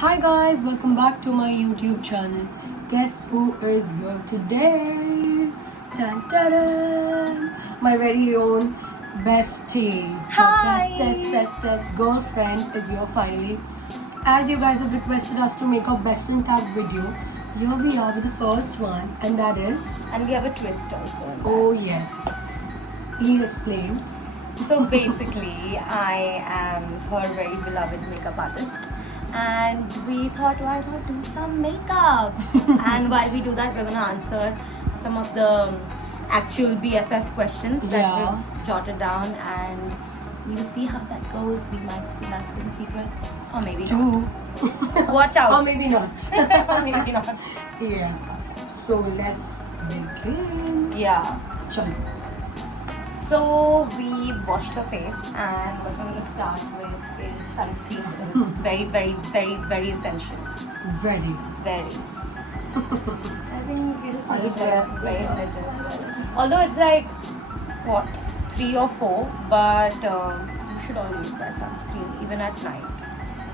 Hi guys, welcome back to my YouTube channel. Guess who is here today? Dun, dun, dun. My very own bestie, Hi. bestest girlfriend is here finally. As you guys have requested us to make a best in tag video, here we are with the first one, and that is. And we have a twist also. Oh yes. Please explain. So basically, I am her very beloved makeup artist. And we thought, why not do some makeup? And while we do that, we're gonna answer some of the actual BFF questions that Yeah. we've jotted down, and we'll see how that goes. We might spill out some secrets, or maybe Two. not. Watch out. Or maybe not. Or maybe not. Yeah. So let's begin. Yeah. Chalo. So we washed her face, and what we're going to start with is sunscreen. It's very essential. Very. Very. I think you just I need just very wear- little. Although it's like what 3 or 4, but you should always wear sunscreen even at night.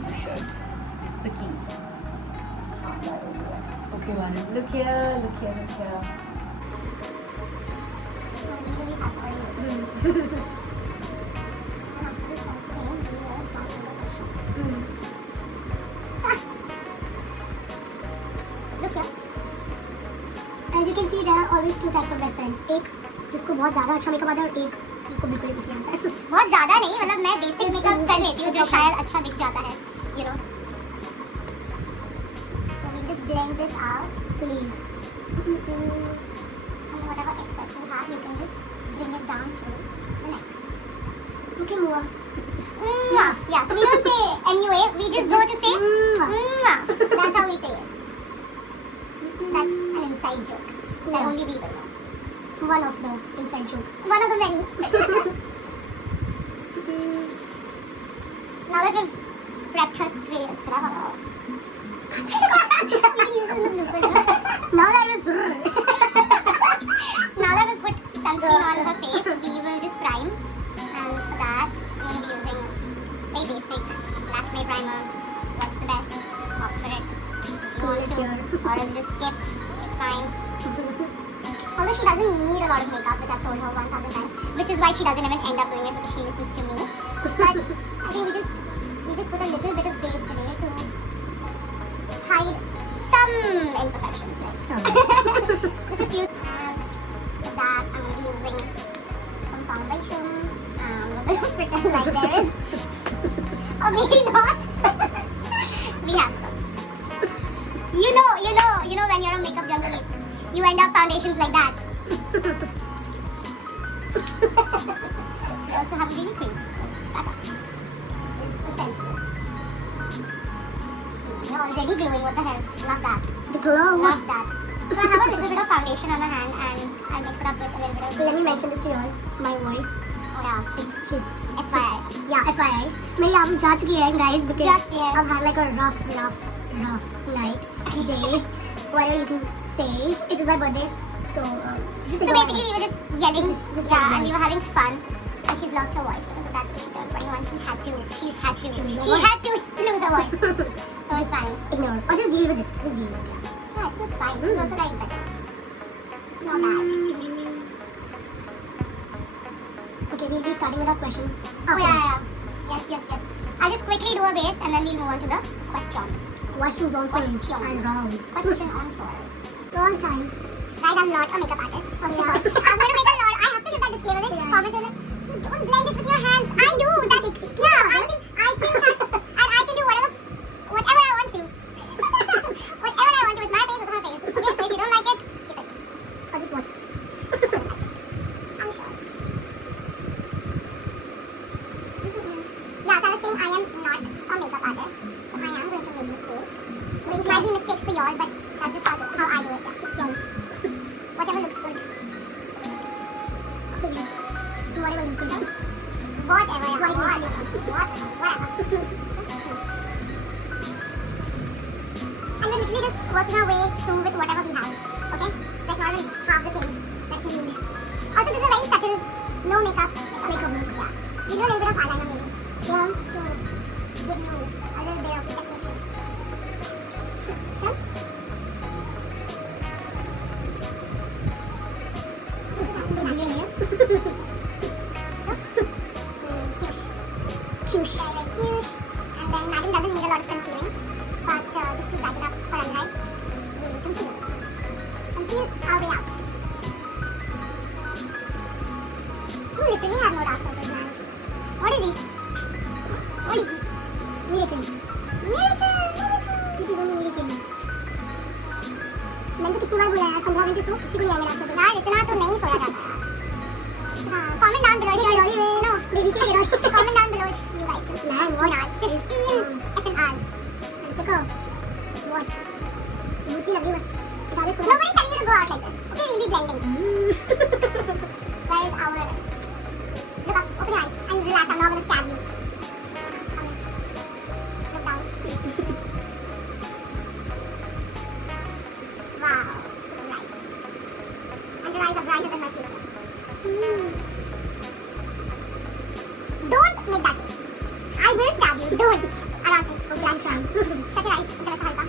You should. It's the key. Okay, Manu. Look here. Look here. Look here. Look here. As you can see, there are always two types of best friends. एक जिसको बहुत ज़्यादा अच्छा makeup आता है और एक जिसको बिल्कुल ही कुछ नहीं आता है. बहुत ज़्यादा नहीं, मतलब मैं बेसिक मेकअप कर लेती हूँ जो शायद अच्छा दिख जाता है, you know. So we just blend this out, please. And whatever excess you have, you can just bring it down to the neck. Okay, Mua. Yeah, so we don't say MUA, we just go to say Mwah. That's how we say it. That's an inside joke that only we will know. One of the inside jokes. One of the many. Now that we've prepped her scrub, you can use it in the bloopers. Now that we've put sunscreen on her face, we will just prime. And for that, I'm going to be using very basic Lakme primer. What's the best? Opt for it. If you want to, or else just skip. It's fine. Although she doesn't need a lot of makeup, which I've told her 1,000 times, which is why she doesn't even end up doing it because she listens to me. But I think we just put a little bit of base today to hide some imperfections. Just a few. And with that, I'm going to be using some foundation. I'm going to pretend like there is, or maybe not. We have some. You know when you're a makeup jungle, you end up foundations like that. We also have BB cream. It's essential. You're already glowing, what the hell? Love that. The glow. Love that. So I have a little bit of foundation on my hand and I'll mix it up with a little bit of... Let me mention this to you all. My voice. Oh yeah. It's just FYI. Yeah, FYI. मेरी आवाज़ जा चुकी है guys because I've had like a rough night, day, whatever you can say. It is my birthday, so basically we were just yelling, and we were having fun. And she's lost her voice because of that. Because she turned 21, she had to lose her voice. So it's fine. Ignore. Or just deal with it. Yeah, it's fine. It's also like better. It's not bad. Okay, we'll be starting with our questions. Oh yeah. Yes. I'll just quickly do a base and then we'll move on to the questions. Questions and rounds. Question answers. Long time. Guys, I'm not a makeup artist. First of all, I'm going to make a lot. I have to give that disclaimer. Comment is like, you don't blend it with your hands. I do. That's yeah. I can touch and I can do whatever I want to. Whatever I want to with my face, with her face. Okay, so if you don't like it, skip it. Or just watch it. I'm sure. Yeah, so I was saying I am not a makeup artist. So I am going to make mistakes. Which might be mistakes for y'all, but that's just how I do it. Yeah, just y'all. Whatever looks good. Whatever looks good. Whatever. And we're literally just working our way through with whatever we have. Okay? Like not even half the things that you need. Also, this is a very subtle, no makeup look. Yeah. You do a little bit of eyeliner maybe. Yeah. To give you a little bit of definition. 15 घंटे सो किसी को नहीं आएंगे रात को यार इतना तो नहीं सोया जाता यार comment down below no baby comment down below if you guys can man 1 hour 15 effing hours Chico what mood lagi bas nobody's telling you to go out like this okay we'll be blending where is our look up open your eyes and relax I'm not gonna stab you look down wow super bright and your eyes are brighter than my future Don't make that face. I will stab you. Don't. Aram se. Okay, I'm trying. Shut your eyes. Itara sa halka.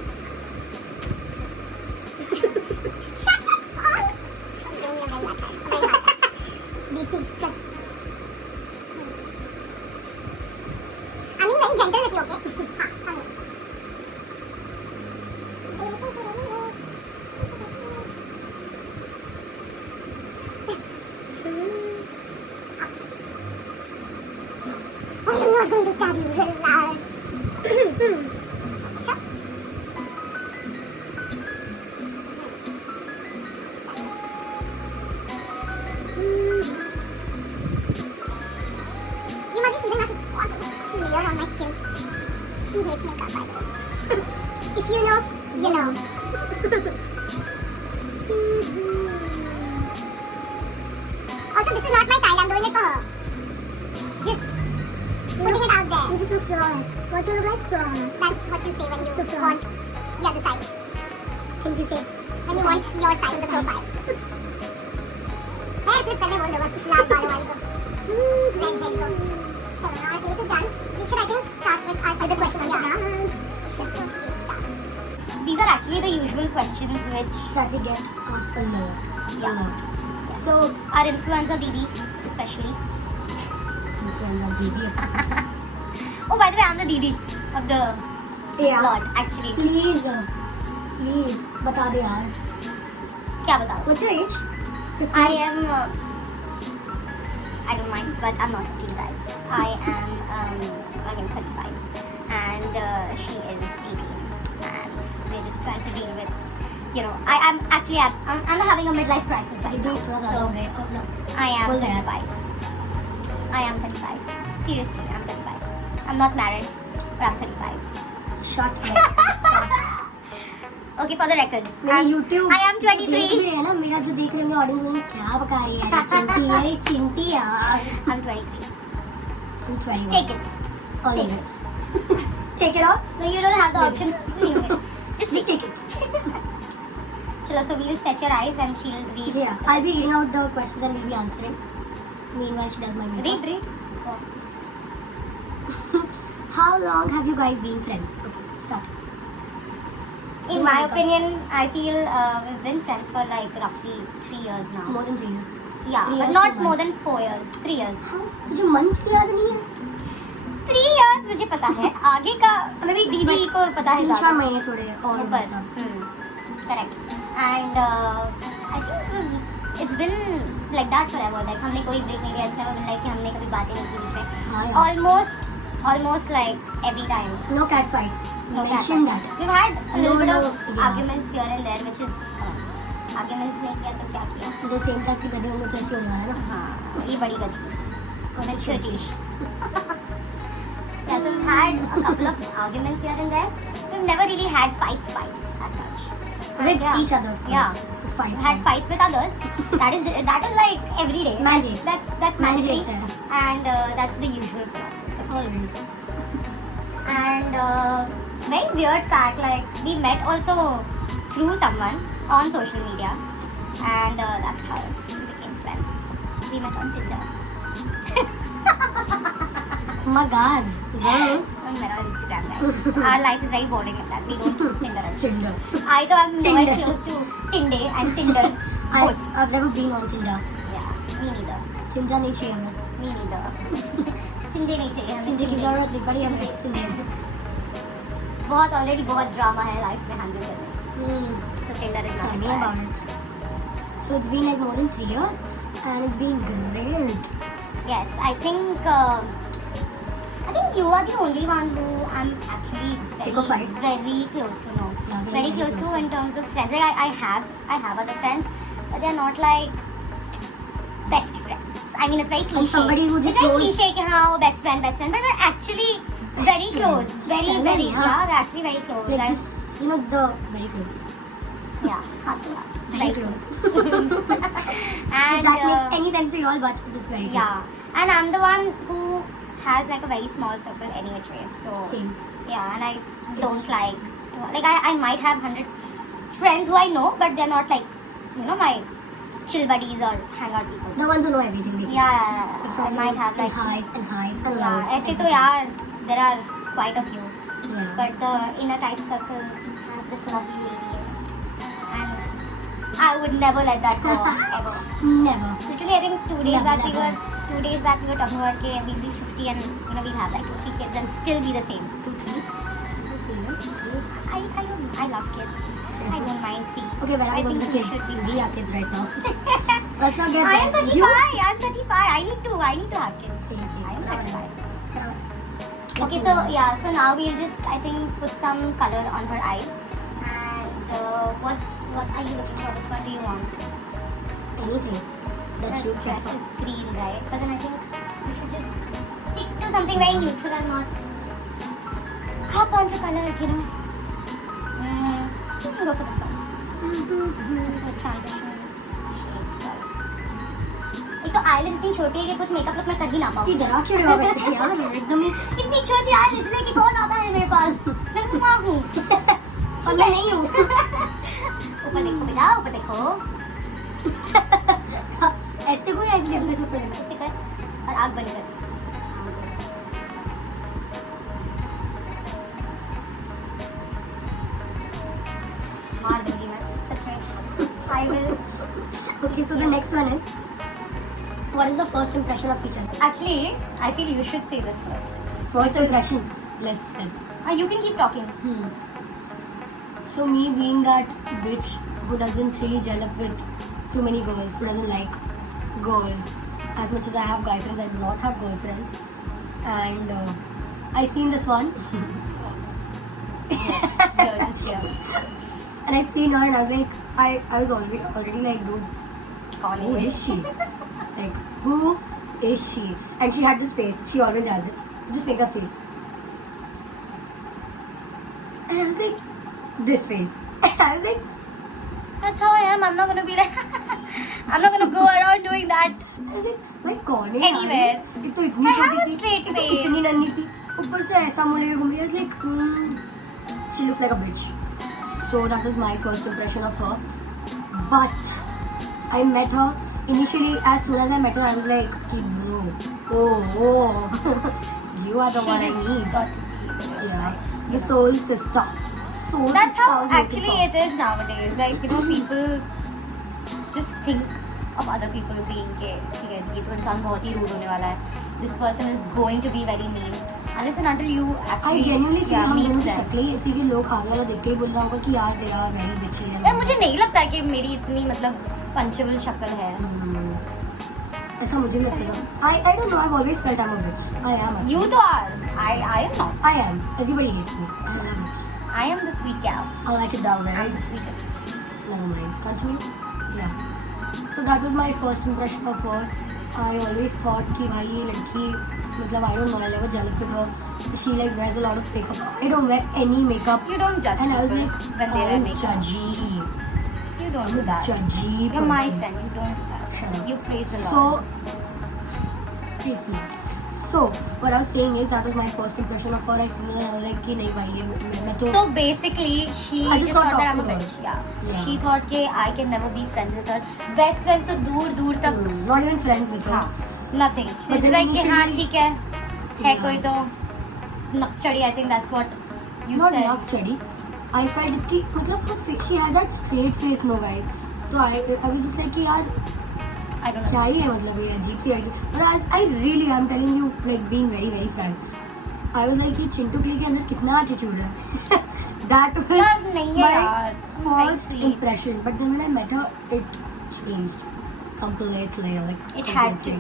Shut up. I'm doing a very bad time. Very hard. Beachy. Shut. I'm being very gentle with you, okay? Ha. Come here. I am not going to stab you. Relax. Shut. You must be feeling like what layer on my skin. She hates makeup, by the way. If you know, you know. Also, this is not my side. I'm doing it for her. Just putting it out there. You just look flawless. What do you look like? Flawless. That's what you say when you want the other side. Things you say. When you want your side of the profile. Hair flip करने बोल दो बस लाल बालों वाली को. Then here we go. So now our face is done. We should I think start with our first question on Instagram. These are actually the usual questions which That we get asked a lot. Yeah. So our influencer Didi especially. Oh, by the way, I'm the Didi of the Yeah. lot actually. Please बता दे यार. क्या बताओ? What's your age? I am. I don't mind, but I'm not 15, guys. I am 35, and she is 18, and we're just trying to deal with, I'm having a midlife crisis right now. So I am 35. I am 35. Seriously, I'm 35. I'm not married, but I'm 35. Shut up. Okay, for the record, मेरा YouTube I am 23. देख रहे हैं ना मेरा जो देख रहे होंगे ऑडियंस में क्या बका रही है चिंटी यार. I'm 23. I'm 21. Take it. All Take of it. Take it off. No, you don't have the option. Just Just take it. Chalo, so we'll set your eyes and she'll read. Yeah. I'll be reading out the questions and we'll be answering. Meanwhile, she does my makeup. Read. How long have you guys been friends? Okay, start. In my opinion, I feel we've been friends for like roughly 3 years now. More than 3 years. Yeah, 3 but years not to more months. than 4 years. 3 years. तुझे month याद नहीं है? 3 years मुझे पता है. आगे का maybe दीदी को पता है 3-4 ज़्यादा. महीने थोड़े और ऊपर. Correct. And I think it's been like that forever. Like हमने कोई break नहीं लिया. It's never been like कि हमने कभी बातें नहीं की बीच में. हाँ यार. Almost like every time. No cat fights. No cat Mention fights. that. We've had a little bit of yeah. arguments here and there, which is arguments नहीं किया तो क्या किया? जो सेम टाइप के गधे होंगे तो ऐसे होने वाला है ना. हाँ, ये बड़ी गधी. Satish. Yeah, so we've had a couple of arguments here and there. We've never really had fights as such. With Yeah. each other. Yeah. Fights. We've had fights with others. that is like every day. Mandate. That's mandatory. Mandate, And that's the usual for us. Always. And very weird fact, like we met also through someone on social media, and that's how we became friends. We met on Tinder. Oh my God. Girl. We met on Instagram. Guys. Our life is very boring like that. We don't use Tinder. Tinder. I thought I'm nowhere Tinder. close to Tinder and Tinder. I've never been on Tinder. Yeah, me neither. Tinder नहीं चाहिए हमें. Me neither. Tinder नहीं चाहिए हमें. Tinder की जरूरत नहीं पड़ी हमें. Tinder. already बहुत drama है life में handle करने. So Tinder is not Tell me required. about it. So it's been like more than 3 years and it's been great. Yes, I think I think you are the only one who I'm actually Pick a fight. very close to know. Yeah, Very close to in terms of friends. Like I have other friends, but they're not like best friends. I mean, it's very cliche. somebody who just it's very knows- cliche कि हाँ वो best friend, but we're actually very close. Very, Stellar, very, yeah. yeah, we're actually very close. Like And- just, you know, the very close. yeah, heart to heart. Very close. And If that makes any sense to you all, but this very close. yeah, and I'm the one who has like a very small circle any which way. So Same. yeah, and I don't like I might have 100 friends who I know, but they're not like, you know, my chill buddies or hangout people. The ones who know everything, basically. Yeah, It's I might have like highs and highs and lows. yeah, ऐसे तो यार there are quite a few, Yeah. but the inner tight circle has this lovely lady, and I would never let that go ever. Never. Literally, I think 2 days Never, back never. we were talking about that we'll be 50 and you know we'll have like 2-3 kids and still be the same. I love kids. I don't mind 3. Okay, well, I want the think kids. we should be We are kids right now. Let's not get I am there. 35. You- I'm 35. I need to have kids. Same. I am 35. Yeah. Okay, so yeah, so now we'll just I think put some color on her eyes. And what are you looking for? Which one do you want? Anything that you Dress prefer. is green, right? But then I think we should just stick to something very neutral and not hop onto colors, you know. You can go for this one. The transition shades color. एक तो eyelid इतनी छोटी है कि कुछ makeup look मैं कर ही ना पाऊँ. ये डरा क्यों रहा है वैसे यार एकदम ही इतनी छोटी eyelid इसलिए कि कौन आता है मेरे पास? मैं माँ हूँ. और मैं नहीं हूँ ऊपर देखो बेटा, ऊपर देखो. ऐसे कोई ऐसे करने से पहले ऐसे कर और आग बंद कर. मार दूंगी मैं सच में. I will. Okay, so the next one is what is the first impression of each other? Actually, I feel you should say this first. First impression. Let's. You can keep talking. So me being that bitch who doesn't really gel up with too many girls, who doesn't like girls as much as I have guy friends, I do not have girlfriends. And I seen this one Here, just here. and I seen her and I was like, I was already like, dude, who is she? Like, who is she? And she had this face. She always has it. Just make that face. And I was like, this face. And I was like, That's how I am. I'm not gonna be like. I'm not gonna go around doing that. I was like, भाई कौन है यार? Anywhere. एक तो इतनी I have छोटी a C, straight एक तो face. इतनी नन्ही सी, ऊपर से ऐसा मुंह लेके घूम रही है. I was like, she looks like a bitch. So that was my first impression of her. But I met her initially. As soon as I met her, I was like, bro, oh, you are the She one I just need. got to see you. Yeah, the soul sister. Soul That's sister how I was looking actually for. it is nowadays. Like you know, people just think of other people being gay. ठीक है, ये तो इंसान बहुत ही rude होने वाला है. This person is going to be very mean. Unless and until you I actually genuinely feel हम meet दोनों की them. शक्लें ही ऐसी कि लोग आगे वाला देख के ही बोल रहा होगा कि यार they are very bitchy है. यार मुझे नहीं लगता कि मेरी इतनी मतलब punchable शक्ल है. ऐसा मुझे नहीं लगता. I don't know. I've always felt I'm a bitch. I am. Actually. You तो are. I am not. I am. Everybody hates me. I love it. I am the sweet gal. I like it that way. I'm the sweetest. Never mind. Continue. Yeah. So that was my first impression of her. I always thought कि भाई ये लड़की मतलब I don't know. I never jealous with her. She like wears a lot of makeup. I don't wear any makeup. You don't judge And I was people like, when they wear I'm makeup. judgy. You don't do that. Judgy. You're my person. friend. You don't do that. Shut up. You praise the So, Lord. please no. So, what I was saying is that was my first impression of her. I seen her and I was like कि नहीं भाई ये मैं तो So basically, she I just just thought got that I'm a talked bitch. about. Yeah. Yeah. She thought कि I can never be friends with her. Best friends तो दूर दूर तक. not even friends with her. हाँ. Nothing. But She's then like कि हाँ initially- ठीक है. है Yeah. कोई तो नकचड़ी. I think that's what you Not said. luck chadi. I felt इसकी मतलब her face, she has that straight face no guys. तो I was just like कि यार I don't know. क्या ही है मतलब ये अजीब सी लड़की. But I really am telling you like being very very frank. I was like ये चिंटू क्ली के अंदर कितना attitude है. That was यार नहीं है my यार. first Very sweet. impression. But then when I met her, it changed completely. Like It had to. completely.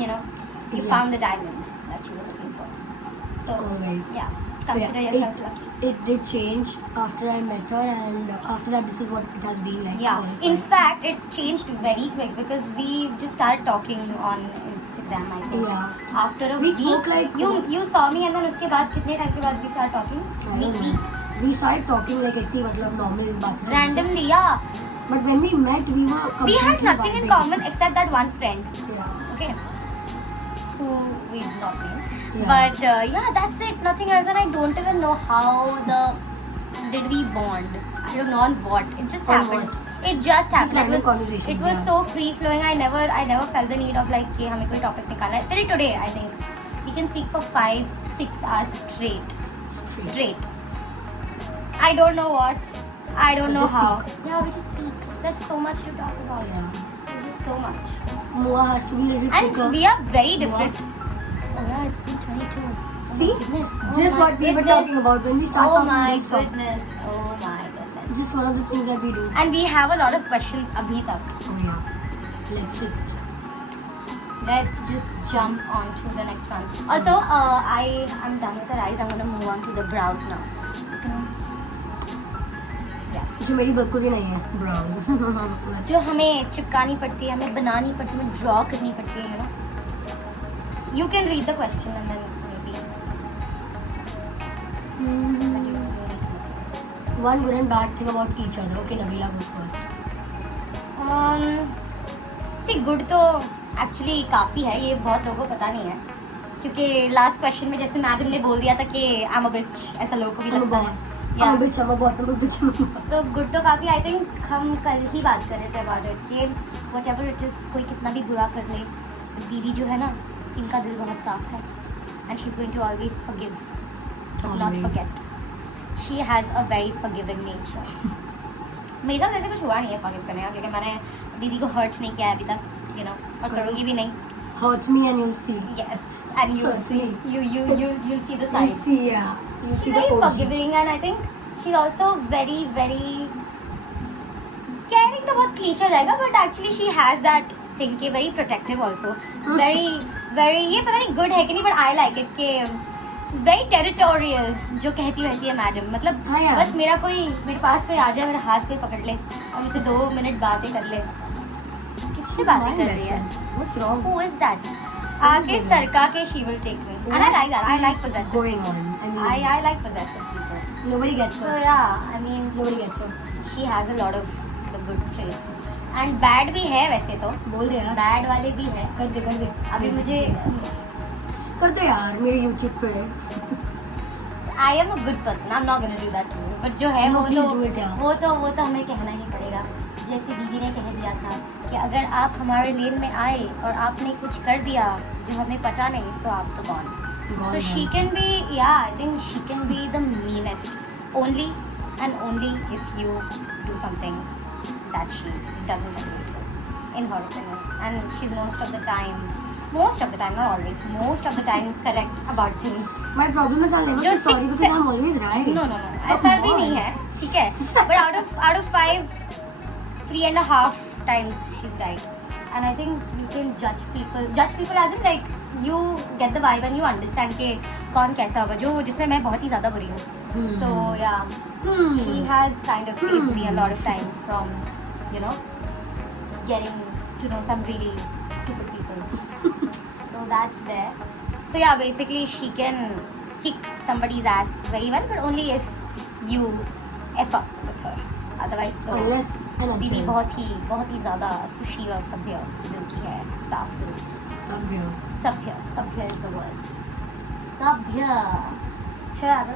You know, you Yeah. found the diamond that you were looking for. So Always. yeah, So consider yeah, yourself lucky. it did change after I met her, and after that, this is what it has been like. Yeah, all this in time. fact, it changed very quick because we just started talking on Instagram. I think. Yeah. After a We week, spoke like- you saw me, and then उसके बाद कितने time के बाद we started talking? I don't know. We started talking like ऐसी मतलब normal बात. Randomly, yeah. But when we met, we were We had completely nothing in vibing. common except that one friend. Yeah. Okay. Who we've not been. Yeah. But yeah, that's it. Nothing else, and I don't even know how did we bond. I don't know on what. It just On happened. what? It just happened. random It was conversations, yeah. so free flowing. I never felt the need of like कि हमें कोई topic निकालना है. Till today, I think we can speak for 5-6 hours straight. I don't know what. I don't We know just how. speak. Yeah, we just speak. There's so much to talk about. Yeah. There's just so much. Moa has to be a little And thicker. we are very different. Oh yeah, it's been 22. Oh See? my goodness. Oh Just my what we were goodness. talking about when we start Oh talking my about stuff. goodness. Oh my goodness. Just one of the things that we do. And we have a lot of questions abhi tak. Oh yeah. Let's just. Let's just jump on to the next one. Also, I'm done with the eyes. I'm gonna move on to the brows now. Yeah. जो मेरी बिल्कुल भी नहीं है. Brows. जो हमें चिपकानी पड़ती है, हमें बनानी पड़ती है, हमें ड्रॉ करनी पड़ती है, you know. You can read the question and then maybe. One good and bad thing about each other. Okay, Nabila goes first. See, good तो एक्चुअली काफ़ी है, ये बहुत लोगों को पता नहीं है, क्योंकि लास्ट क्वेश्चन में जैसे मैडम ने बोल दिया था कि आई एम अ बिच, ऐसा लोगों को भी I'm a लगता boss. है. I'm a Yeah. bitch. I'm a boss. I'm a bitch. I'm a boss. तो गुड तो काफ़ी, आई थिंक हम कल ही बात कर रहे थे अबाउट इट कि वट एवर इट इज़, कोई कितना भी बुरा कर ले, दीदी जो है ना, इनका दिल बहुत साफ है and she is going to always forgive, not Always. Forget. She has a very forgiving nature. मेरे साथ ऐसे कुछ हुआ नहीं है फॉरगिव करने का, क्योंकि मैंने दीदी को हर्ट नहीं किया है अभी तक, यू नो, और करूँगी भी नहीं. Hurt me and you'll see. Yes, and you'll see the You'll side. see, yeah. You'll see She's the very OG. forgiving, and I think she's also very caring. तो बहुत क्लीशे जाएगा, but actually she has that thing कि very protective also. Very ये पता नहीं good है कि नहीं, but I like it कि very territorial, जो कहती रहती है मैडम. मतलब हाँ यार. बस मेरे पास कोई आ जाए, मेरा हाथ कोई पकड़ ले और मुझसे 2 मिनट बातें कर ले. किससे बातें कर रही है? What's wrong? Who is that? आगे सरका के she will take me. And I like that. I like possessive. Going on. I mean, I like possessive people. nobody gets So her. yeah, I mean, Nobody gets her. she has a lot of the good traits. And bad भी है वैसे तो. बोल दे यार. Bad वाले भी है. कर दे. अभी मुझे कर दे यार मेरे YouTube पे. I am a good person. I'm not gonna do that to you. But जो है No, वो please do it, yeah. वो तो हमें कहना ही पड़ेगा. जैसे दीदी ने कह दिया था कि अगर आप हमारे लेन में आए और आपने कुछ कर दिया जो हमें पता नहीं, तो आप तो gone. So she can be, yeah, I think she can be the meanest only and only if you do something that she doesn't agree to, in her opinion. And she's most of the time, not always, most of the time correct about things. My problem is I'll never जो say sorry six- because I'm always right. No, ऐसा भी नहीं है, ठीक है. But out of 5, 3.5 times she's right. And I think you can judge people as in like you get the vibe and you understand कि कौन कैसा होगा, जो जिसमें मैं बहुत ही ज़्यादा बुरी हूँ. So yeah, she has kind of saved me a lot of times from, you know, getting to know some really stupid people. So that's there. So yeah, basically she can kick somebody's ass very well, but only if you F up with her. Otherwise तो Unless and दीदी until. बहुत ही ज़्यादा सुशील और सभ्य दिल की है, साफ दिल. सभ्य is the word. सभ्य. Sure.